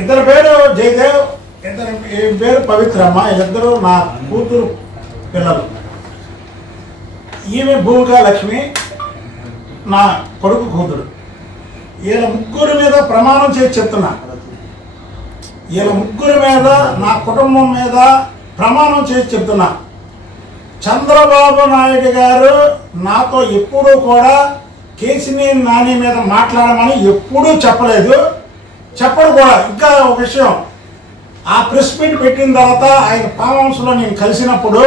ఇద్దరు పేరు జయదేవ్, ఇద్దరు పేరు పవిత్రమ్మ. ఇద్దరు నా కూతురు పిల్లలు. ఈమె భూమికా లక్ష్మి నా కొడుకు కూతురు. వీళ్ళ ముగ్గురు మీద ప్రమాణం చేసి చెప్తున్నా. వీళ్ళ ముగ్గురు మీద, నా కుటుంబం మీద ప్రమాణం చేసి చెప్తున్నా. చంద్రబాబు నాయుడు గారు నాతో ఎప్పుడూ కూడా కేసినేని నాని మీద మాట్లాడమని ఎప్పుడూ చెప్పలేదు, చెప్పడు కూడా. ఇంకా ఒక విషయం, ఆ ప్రెస్ మీట్ పెట్టిన తర్వాత ఆయన ఫామ్ హౌస్లో నేను కలిసినప్పుడు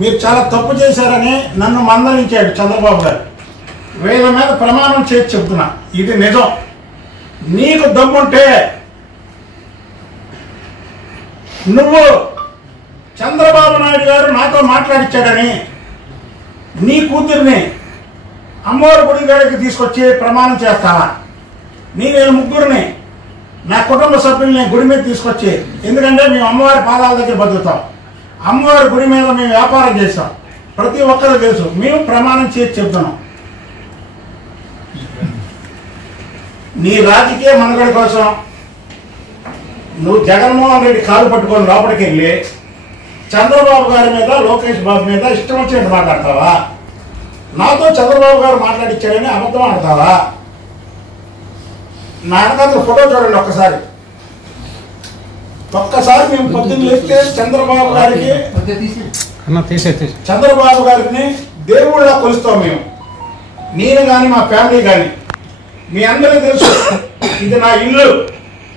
మీరు చాలా తప్పు చేశారని నన్ను మందలించాడు చంద్రబాబు గారు. వీళ్ళ మీద ప్రమాణం చేసి చెప్తున్నా, ఇది నిజం. నీకు దమ్ముంటే నువ్వు చంద్రబాబు నాయుడు గారు నాతో మాట్లాడించాడని నీ కూతుర్ని అమ్మవారి గుడి గారికి తీసుకొచ్చి ప్రమాణం చేస్తావా? నీ వీళ్ళ ముగ్గురిని, నా కుటుంబ సభ్యుల్ని గుడి మీద తీసుకొచ్చి, ఎందుకంటే మేము అమ్మవారి పాదాల దగ్గర బతుకుతాం, అమ్మవారి గుడి మీద మేము వ్యాపారం చేస్తాం, ప్రతి ఒక్కరు తెలుసు. మేము ప్రమాణం చేసి చెప్తున్నాం. నీ రాజకీయ మనుగడ కోసం నువ్వు జగన్మోహన్ రెడ్డి కాలు పట్టుకొని లోపలికి వెళ్ళి చంద్రబాబు గారి మీద, లోకేష్ బాబు మీద ఇష్టం వచ్చినట్టు మాట్లాడతావా? నాతో చంద్రబాబు గారు మాట్లాడించాడని అబద్ధం ఆడతావా? నా వెనకాల ఫోటో చూడండి ఒక్కసారి. మేము పొద్దున్న లేస్తే చంద్రబాబు గారిని దేవుళ్ళ కొలుస్తాం మేము. నేను కానీ మా ఫ్యామిలీ కానీ. మీ అందరికీ తెలుసు ఇది నా ఇల్లు,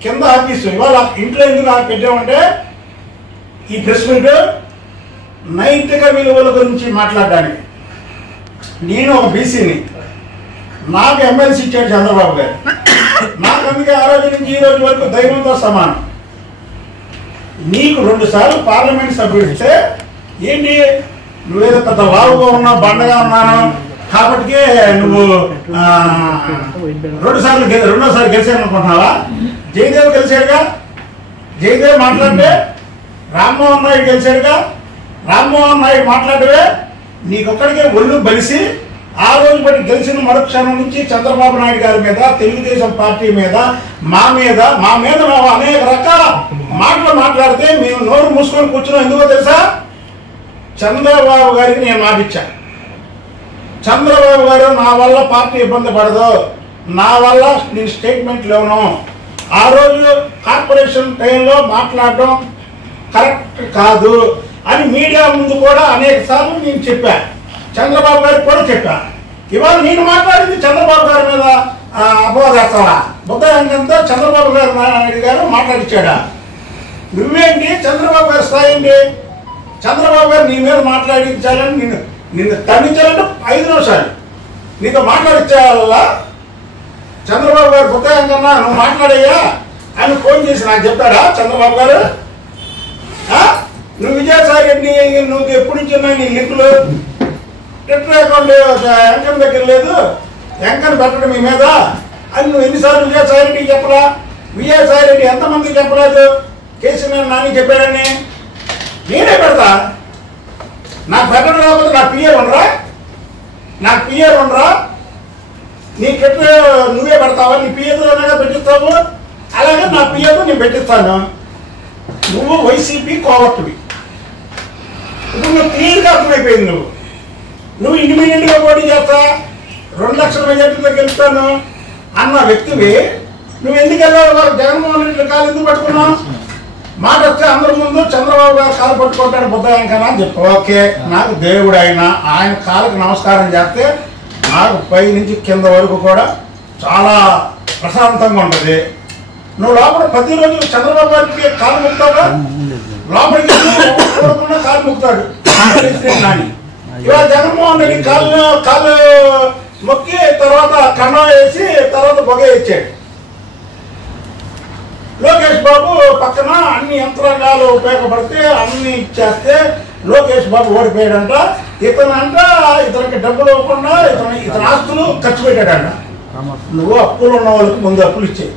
కింద ఆఫీసు. ఇవాళ ఇంట్లో ఎందుకు పెట్టామంటే ఈ ప్రెస్ మీట్ నైతిక విలువల గురించి మాట్లాడడానికి. నేను ఒక బీసీని, నాకు ఎమ్మెల్సీ ఇచ్చాడు చంద్రబాబు గారు. నాకు అందుకే ఆ రోజు నుంచి ఈ రోజు వరకు దైవంతో సమానం. నీకు 2 సార్లు పార్లమెంట్ సభ్యుడు ఇస్తే ఏంటి, నువ్వేదో పెద్ద లావుగా ఉన్నావు, బండగా ఉన్నాను కాబట్టి నువ్వు రెండోసారి గెలిచాను అనుకుంటున్నావా? జయదేవ్ గెలిచాడుగా. జయదేవ్ మాట్లాడితే రామ్మోహన్ నాయుడు గెలిచాడుగా. రామ్మోహన్ నాయుడు మాట్లాడితే నీకొక్కడికే ఒళ్ళు బలిసి ఆ రోజు బట్టి గెలిచిన మరుక్షణం నుంచి చంద్రబాబు నాయుడు గారి మీద, తెలుగుదేశం పార్టీ మీద, మా మీద అనేక రకాల మాటలు మాట్లాడితే మేము నోరు మూసుకొని కూర్చున్నాం. ఎందుకో తెలుసా? చంద్రబాబు గారికి నేను మాటిచ్చాను. చంద్రబాబు గారు నా వల్ల పార్టీ ఇబ్బంది పడదు, నా వల్ల నేను స్టేట్మెంట్ లేవను. ఆ రోజు కార్పొరేషన్ టైంలో మాట్లాడడం కరెక్ట్ కాదు అని మీడియా ముందు కూడా అనేక సార్లు నేను చెప్పాను. చంద్రబాబు గారికి కూడా చెప్పాను. ఇవాళ నేను మాట్లాడింది చంద్రబాబు గారి మీద అపవాదేస్తావా? బుద్ధంతో చంద్రబాబు నాయుడు గారు మాట్లాడించాడా? నువ్వేంటి? చంద్రబాబు గారి స్థాయి ఏంటి? చంద్రబాబు గారు నీ మీద మాట్లాడించాలని నిన్ను ఖండించాలంటే 5 నిమిషాలు నీతో మాట్లాడించాలా? చంద్రబాబు గారు బుద్ధం కన్నా నువ్వు మాట్లాడయ్యా అని ఫోన్ చేసి నాకు చెప్పాడా చంద్రబాబు గారు? నువ్వు విజయసాయి రెడ్డి నువ్వు ఎప్పటి నుంచి ఉన్నాయి నీ లింకులు? ట్విట్టర్ అకౌంట్ వెంకన్న దగ్గర లేదు, వెంకన్న పెట్టడం మీ మీద అని నువ్వు ఎన్నిసార్లు విజయసాయి రెడ్డికి చెప్పరా? విజయసాయి రెడ్డి ఎంతమందికి చెప్పలేదు కేసీఆర్ నాని చెప్పాడని? నేనే పెడతా. నాకు పెట్టడం రాకపోతే నా పిఏ ఉండరా? నాకు పిఏ ఉండరా? నీ ట్విట్టర్ నువ్వే పెడతావా? నీ పిఏతోనే పెట్టిస్తావు. అలాగే నా పిఏతో నేను పెట్టిస్తాను. నువ్వు వైసీపీ కోవట్టువి. ఇప్పుడు నువ్వు క్లియర్గా అర్థమైపోయింది. నువ్వు ఇండిపెండెంట్గా పోటీ చేస్తా, 2 లక్షల మెజార్టీతో గెలుస్తాను అన్న వ్యక్తివి నువ్వు ఎందుకు వెళ్ళావు? వాళ్ళు జగన్మోహన్ రెడ్డి కాలు ఎందుకు పట్టుకున్నావు? మాట వస్తే అందరి ముందు చంద్రబాబు గారు కాలు పట్టుకుంటాడు బుద్ధంకనా అని చెప్పు. ఓకే, నాకు దేవుడు ఆయన కాలుకి నమస్కారం చేస్తే నాకు పై నుంచి కింద వరకు కూడా చాలా ప్రశాంతంగా ఉంటుంది. నువ్వు లోపల ప్రతిరోజు చంద్రబాబు గారికి కాలు ముక్తావుగా? లోపలికి చూడకుండా కాలు ముక్తాడు నాని. ఇవాళ జగన్మోహన్ రెడ్డి కాళ్ళు మొక్కి తర్వాత కన్నం వేసి తర్వాత పొగ ఇచ్చాడు. లోకేష్ బాబు పక్కన అన్ని యంత్రాంగాలు ఉపయోగపడితే అన్ని ఇచ్చేస్తే లోకేష్ బాబు ఓడిపోయాడంట. ఇతనికి డబ్బులు ఇవ్వకుండా ఇతని ఆస్తులు ఖర్చు పెట్టాడంట. నువ్వు అప్పులు ఉన్న వాళ్ళకి ముందు అప్పులు ఇచ్చాయి.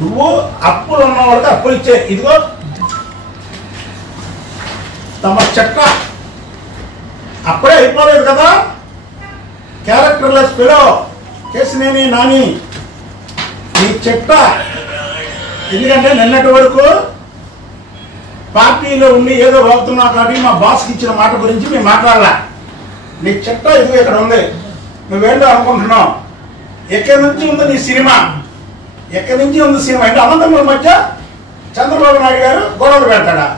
నువ్వు అప్పులు ఉన్న వాళ్ళకి అప్పులు ఇచ్చాయి. ఇదిగో తమ చట్ట అప్పుడే అయిపోలేదు కదా. క్యారెక్టర్లెస్ పిలో కేసినేని నాని నీకు చెప్తా, ఎందుకంటే నిన్నటి వరకు పార్టీలో ఉండి ఏదో వాగుతున్నావు కాబట్టి మా బాస్కి ఇచ్చిన మాట గురించి మేము మాట్లాడాల. నీకు చెప్తా, ఇది ఇక్కడ ఉంది, నువ్వేంటో అనుకుంటున్నావు. ఎక్కడి నుంచి ఉంది నీ సినిమా? ఎక్కడి నుంచి ఉంది సినిమా? అంటే అనంతపురం మధ్య చంద్రబాబు నాయుడు గారు గొడవలు పెడతాడా?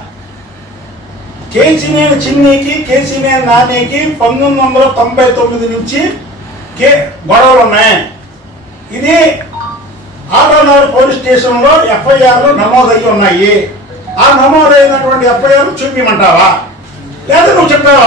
కేసీనేని చిన్నీకి కేసీనేని నానికి 1999 నుంచి గొడవలు ఉన్నాయి. ఇది ఆటోనగర్ పోలీస్ స్టేషన్లో ఎఫ్ఐఆర్లు నమోదయ్యి ఉన్నాయి. ఆ నమోదైనటువంటి ఎఫ్ఐఆర్ చూపించమంటావా లేదా నువ్వు చెప్తావా?